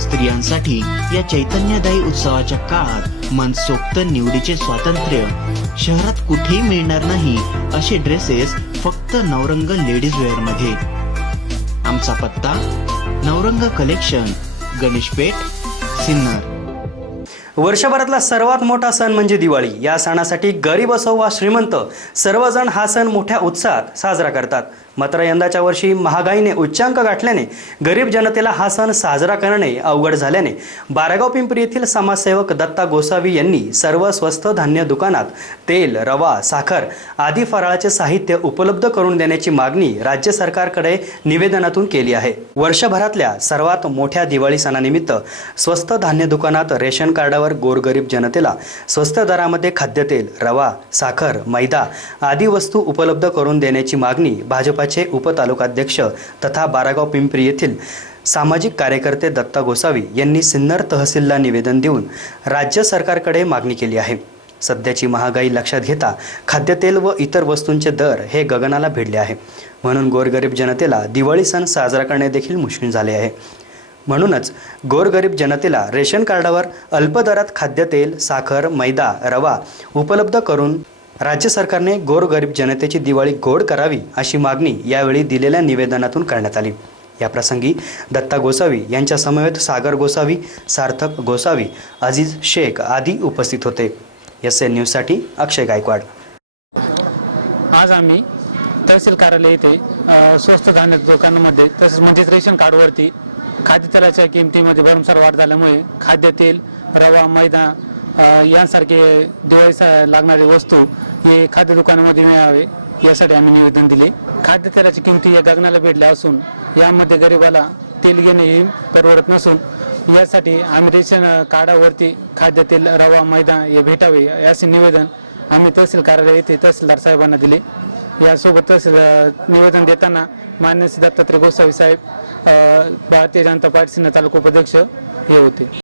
स्त्रियांसाठी या चैतन्यदायी उत्सवाच्या काळात मनसोक्त निवडीचे स्वातंत्र्य. शहरात कुठेही मिळणार नाही असे ड्रेसेस फक्त नवरंग लेडीज वेअरमध्ये. आमचा पत्ता नवरंग कलेक्शन गणेशपेठ सिन्नर. वर्षभरातला सर्वात मोठा सण म्हणजे दिवाळी. या सणासाठी गरीब असो वा श्रीमंत सर्वजण हा सण मोठ्या उत्साहात साजरा करतात. मात्र यंदाच्या वर्षी महागाईने उच्चांक गाठल्याने गरीब जनतेला हा सण साजरा करणे अवघड झाल्याने बारागाव पिंपरी येथील समाजसेवक दत्ता गोसावी यांनी सर्व स्वस्त धान्य दुकानात तेल रवा साखर आदी फराळाचे साहित्य उपलब्ध करून देण्याची मागणी राज्य सरकारकडे निवेदनातून केली आहे. वर्षभरातल्या सर्वात मोठ्या दिवाळी सणानिमित्त स्वस्त धान्य दुकानात रेशन कार्डावर गोरगरीब जनतेला स्वस्त दरामध्ये खाद्यतेल रवा साखर मैदा आदी वस्तू उपलब्ध करून देण्याची मागणी भाजपाचे उपतालुकाध्यक्ष तथा बारागाव पिंपरी येथील सामाजिक कार्यकर्ते दत्ता गोसावी यांनी सिन्नर तहसीलला निवेदन देऊन राज्य सरकारकडे मागणी केली आहे. सध्याची महागाई लक्षात घेता खाद्यतेल व इतर वस्तूंचे दर हे गगनाला भिडले आहे. म्हणून गोरगरीब जनतेला दिवाळी सण साजरा करणे देखील मुश्किल झाले आहे. म्हणूनच गोरगरीब जनतेला रेशन कार्डावर अल्प दरात खाद्यतेल साखर मैदा रवा उपलब्ध करून राज्य सरकारने गोरगरीब जनतेची दिवाळी गोड करावी अशी मागणी यावेळी दिलेल्या निवेदनातून करण्यात आली. या प्रसंगी दत्ता गोसावी यांच्या समवेत सागर गोसावी सार्थक गोसावी अजीज शेख आदी उपस्थित होते. एस एन न्यूजसाठी अक्षय गायकवाड. आज आम्ही तहसील कार्यालय येथे स्वस्त धान्य दुकानामध्ये तसेच म्हणजेच रेशन कार्डवरती खाद्यतेलाच्या किमतीमध्ये भरमसार वाढ झाल्यामुळे खाद्यतेल रवा मैदा यांसारखे दिवाळीसा लागणारे वस्तू हे खाद्य दुकानामध्ये मिळावे यासाठी आम्ही निवेदन दिले. खाद्यतेलाची किमती या गगनाला भेटल्या असून यामध्ये गरिबाला तेल घेणे हे परवडत नसून यासाठी आम्ही रेशन कार्डावरती खाद्यतेल रवा मैदा हे भेटावे असे निवेदन आम्ही तहसील कार्यालय येथे तहसीलदार साहेबांना दिले. यासोबत तहसील निवेदन देताना मान्य दत्तात्रय गोसावी साहेब भारतीय जनता पार्टी सिन्नर तालुका उपाध्यक्ष हे होते.